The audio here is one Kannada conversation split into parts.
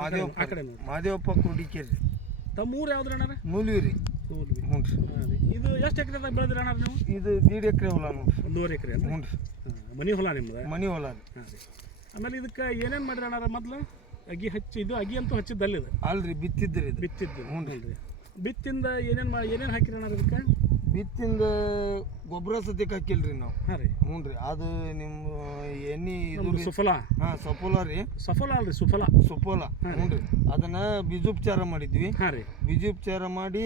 ಆ ಕಡೆ ಮಾದೇವಪ್ಪ ಕುಡಿಕೇರಿ. ತಮ್ಮ ಊರು ಯಾವ್ದು ಅಣ್ಣ? ಮೂಲಿ ರೀ. ಹ್ಞೂ ರೀ. ಇದು ಎಷ್ಟು ಎಕರೆದಾಗ ಬೆಳೆದ್ರಿ ಅಣ್ಣ ನೀವು? ಇದು 1.5 ಎಕರೆ ಹೊಲ ನೋಡ್ರಿ. 1.5 ಎಕರೆ ಹ್ಞೂ ರೀ. ಮನಿ ಹೊಲ ನಿಮ್ದು? ಮನಿ ಹೊಲ ರೀ. ಹಾಂ ರೀ. ಆಮೇಲೆ ಇದಕ್ಕೆ ಏನೇನು ಮಾಡಿರಿ ಅಣ್ಣ ಮೊದಲು? ಅಗಿ ಹಚ್ಚಿ ಇದು ಅಗಿ ಅಂತೂ ಹಚ್ಚಿದ್ದಲ್ಲ ಇದು? ಅಲ್ರಿ ಬಿತ್ತಿದ್ರಿ ಇದು. ಬಿತ್ತಿದ್ದು? ಹ್ಞೂ ರೀ. ಬಿತ್ತಿಂದ ಏನೇನು ಹಾಕಿರಿ ಅಣ್ಣ ಇದಕ್ಕೆ? ಬಿತ್ತಿಂದ ಗೊಬ್ಬರ ಸದ್ಯಕ್ಕೆ ಹಾಕಿಲ್ರಿ ನಾವು. ಹಾಂ ರೀ. ಹ್ಞೂ ರೀ. ಅದು ನಿಮ್ಮ ಎಣ್ಣೆ ಇದು ರೀ. ಸುಫಲ? ಹಾಂ ಸಫೋಲ ರೀ. ಸಫಲ ಅಲ್ರಿ ಸುಫಲ. ಸುಫೋಲ. ಹ್ಞೂ ರೀ. ಅದನ್ನ ಬೀಜೋಪಚಾರ ಮಾಡಿದ್ವಿ. ಹಾಂ ರೀ. ಬೀಜೋಪಚಾರ ಮಾಡಿ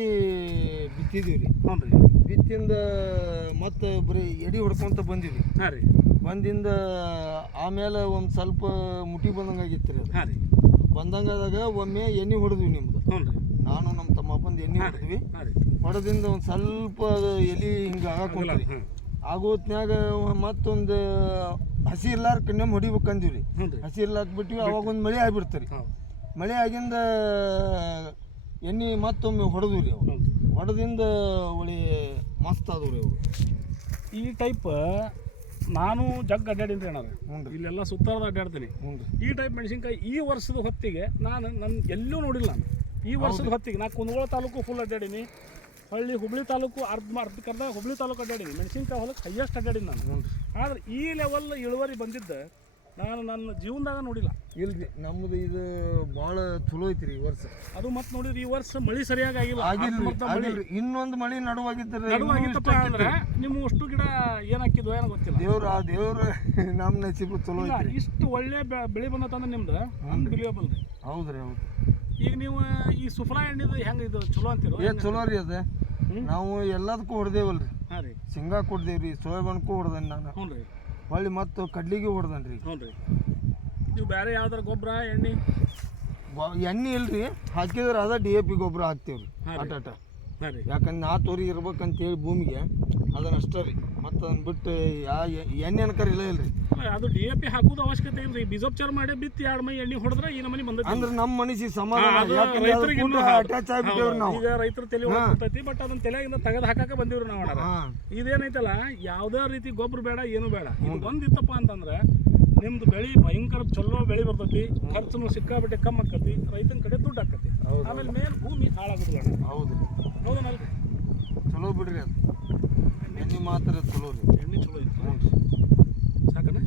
ಬಿತ್ತಿದ್ವಿ ರೀ. ಹ್ಞೂ ರೀ. ಬಿತ್ತಿಂದ ಮತ್ತೆ ಬರೀ ಎಡಿ ಹೊಡ್ಕೊಂತ ಬಂದಿವಿ. ಹಾಂ ರೀ. ಬಂದಿಂದ ಆಮೇಲೆ ಒಂದು ಸ್ವಲ್ಪ ಮುಟಿ ಬಂದಂಗೆ ಆಗಿತ್ತು ರೀ ಅದು. ಹಾಂ ರೀ. ಬಂದಂಗಾದಾಗ ಒಮ್ಮೆ ಎಣ್ಣೆ ಹೊಡೆದ್ವಿ ನಿಮ್ದು. ಹ್ಞೂ ರೀ. ನಾನು ನಮ್ಮ ತಮ್ಮ ಬಂದು ಎಣ್ಣೆ ಹೊಡೆದ್ವಿ. ಹಾಂ ರೀ. ಹೊಡೆದಿಂದ ಒಂದು ಸ್ವಲ್ಪ ಎಲೆ ಹಿಂಗೆ ಆಗಾಕೊಂಡ್ರಿ. ಆಗೋತ್ನ್ಯಾಗ ಮತ್ತೊಂದು ಹಸಿ ಇರ್ಲಾರ ಕಣ್ಣೆ ಹೊಡಿಬೇಕಂದಿವಿ ರೀ. ಹಸಿ ಇರ್ಲಾಕ್ ಬಿಟ್ವಿ. ಅವಾಗ ಒಂದು ಮಳೆ ಆಗಿಬಿಡ್ತಾರೆ. ಮಳೆ ಆಗಿಂದ ಎಣ್ಣೆ ಮತ್ತೊಮ್ಮೆ ಹೊಡೆದ್ವಿ ರೀ. ಅವು ಹೊಡೆದಿಂದ ಒಳ್ಳೆ ಮಸ್ತ್ ಆದವು ರೀ ಅವರು. ಈ ಟೈಪ್ ನಾನು ಜಗ್ ಅಡ್ಡಾಡಿನಿ ರೀ ಅಣ್ಣ. ಇಲ್ಲೆಲ್ಲ ಸುತ್ತಾರದ ಅಡ್ಡಾಡ್ತೀನಿ. ಈ ಟೈಪ್ ಮೆಣಸಿನ್ಕಾಯಿ ಈ ವರ್ಷದ ಹೊತ್ತಿಗೆ ನನ್ನ ಎಲ್ಲೂ ನೋಡಿಲ್ಲ ನಾನು. ಈ ವರ್ಷದ ಹೊತ್ತಿಗೆ ನಾ ಕುಂದಗೋಳ ತಾಲೂಕು ಫುಲ್ ಅಡ್ಡಾಡೀನಿ. ಹುಬ್ಳಿ ತಾಲೂಕು ಅರ್ಧ ಹುಬ್ಳಿ ತಾಲೂಕು ಅಡ್ಡಾಡೀನಿ. ಮೆಣಸಿನ್ಕಾಯಿ ಹೊಲಕ್ಕೆ ಹೈಯೆಸ್ಟ್ ಅಡ್ಡಾಡೀನಿ ನಾನು. ಆದ್ರೆ ಈ ಲೆವೆಲ್ ಇಳುವರಿ ಬಂದಿದ್ದ ನಾನು ನನ್ನ ಜೀವನದಾಗ ನೋಡಿಲ್ಲ. ಇಲ್ರಿ, ನಮ್ದು ಇದು ಭಾಳ ಚಲೋ ಐತ್ರಿ ಈ ವರ್ಷ. ಅದು ಮತ್ತೆ ನೋಡಿದ್ರಿ ಈ ವರ್ಷ ಮಳಿ ಸರಿಯಾಗಿ ಆಗಿಲ್ಲ. ಇನ್ನೊಂದು ಮಳಿ ನಡುವಾಗಿದ್ದರೆ ನಡುವಾಗಿತ್ತಪ್ಪ ಅಂದ್ರೆ ನಿಮ್ಮ ಅಷ್ಟು ಗಿಡ ಏನಾಕಿದ್ವು ಏನೋ ಗೊತ್ತಿಲ್ಲ. ದೇವ್ರ ನಮ್ಮ ನಸೀಬು ಚಲೋ ಐತ್ರಿ. ಇಷ್ಟು ಒಳ್ಳೆ ಬೆಳೆ ಬಂದತ್ತಂದ್ರೆ ನಿಮ್ದು ಅನ್ಬಿಲಿಯಬಲ್ ರೀ. ಹೌದ್ರಿ. ಹೌದು. ಈಗ ನೀವು ಈ ಸುಫಲಾ ಎಣ್ಣಿದು ಹೆಂಗೆ ಇದು ಚಲೋ ಅಂತೀರೋ? ಚಲೋ ರೀ ಅದ. ನಾವು ಎಲ್ಲದಕ್ಕೂ ಹೊಡೆದೇವಲ್ರಿ. ಹಾಂ ರೀ. ಶೇಂಗಾ ಕೊಡ್ದೇವ್ರಿ, ಸೋಯಾಬೀನ್ಗೂ ಹೊಡೆದನ್ ನಾನು. ಹ್ಞೂ ರೀ. ಹೊಳ್ಳಿ ಮತ್ತು ಕಡ್ಲಿಗೆ ಹೊಡೆದನ್ ರೀ. ಹ್ಞೂ ರೀ. ನೀವು ಬೇರೆ ಯಾವ್ದಾರ ಗೊಬ್ಬರ ಎಣ್ಣೆ ಇಲ್ರಿ, ಹಾಕಿದ್ರೆ ಅದ DAP ಗೊಬ್ಬರ ಹಾಕ್ತೇವ್ರಿ. ಆಟಾಟ. ಹಾಂ ರೀ. ಯಾಕಂದ್ರೆ 4 ತೋರಿ ಇರ್ಬೇಕಂತೇಳಿ ಭೂಮಿಗೆ ಅದನ್ನ ಅಷ್ಟೇ ರೀ. ಮತ್ತು ಅದನ್ನ ಬಿಟ್ಟು ಎಣ್ಣೆ ಅನ್ಕರ್ ಇಲ್ಲ ಇಲ್ರಿ. ಅದು DAP ಹಾಕೋದು ಅವಶ್ಯಕತೆ ಇಲ್ರಿ. ಬೀಜೋಪಚಾರ ಮಾಡಿ ಬಿತ್ತಿ 2 ಮೈ ಎಣ್ಣೆ ಹೊಡೆದ್ರೆ ಈ ನಮನಿ ಬಂದೈತಿ. ಅಂದ್ರೆ ನಮ್ಮ ಮನಸ್ಸಿಗೆ ಸಮಾಧಾನ. ಅಟ್ಯಾಚ್ ಆಗ್ಬಿಟ್ಟೇವ್ರಿ ನಾವು. ಈಗ ರೈತರ ತಲೆ ಹೋಗ್ತೈತಿ, ಬಟ್ ಅದನ್ನ ತಲೆಯಿಂದ ತೆಗೆದು ಹಾಕಕ್ಕೆ ಬಂದಿವ್ರಿ ನಾವು. ಇದೇನೈತಲ್ಲ, ಯಾವುದೇ ರೀತಿ ಗೊಬ್ಬರ ಬೇಡ, ಏನು ಬೇಡ. ಇದು ಬಂದಿತ್ತಪ್ಪ ಅಂತಂದ್ರೆ ನಿಮ್ದು ಬೆಳೆ ಭಯಂಕರ ಚಲೋ ಬೆಳೆ ಬರ್ತೈತಿ. ಖರ್ಚು ಸಿಕ್ಕಾಬಿಟ್ಟೆ ಕಮ್ಮಿ ಆಕತಿ. ರೈತನ ಕಡೆ ದುಡ್ಡು ಆಕತಿ. ಆಮೇಲೆ ಮೇಲೆ ಭೂಮಿ ಹಾಳಾಗೋದಿಲ್ಲ. ಹೌದು. ಹೌದನಲ್ರಿ? ಚಲೋ ಬಿಡ್ರಿ ಅದು. ಎಣ್ಣೆ ಮಾತ್ರ ಚಲೋ ರೀ. ಎಣ್ಣೆ ಚಲೋ ಐತಿ. ಸಾಕನ?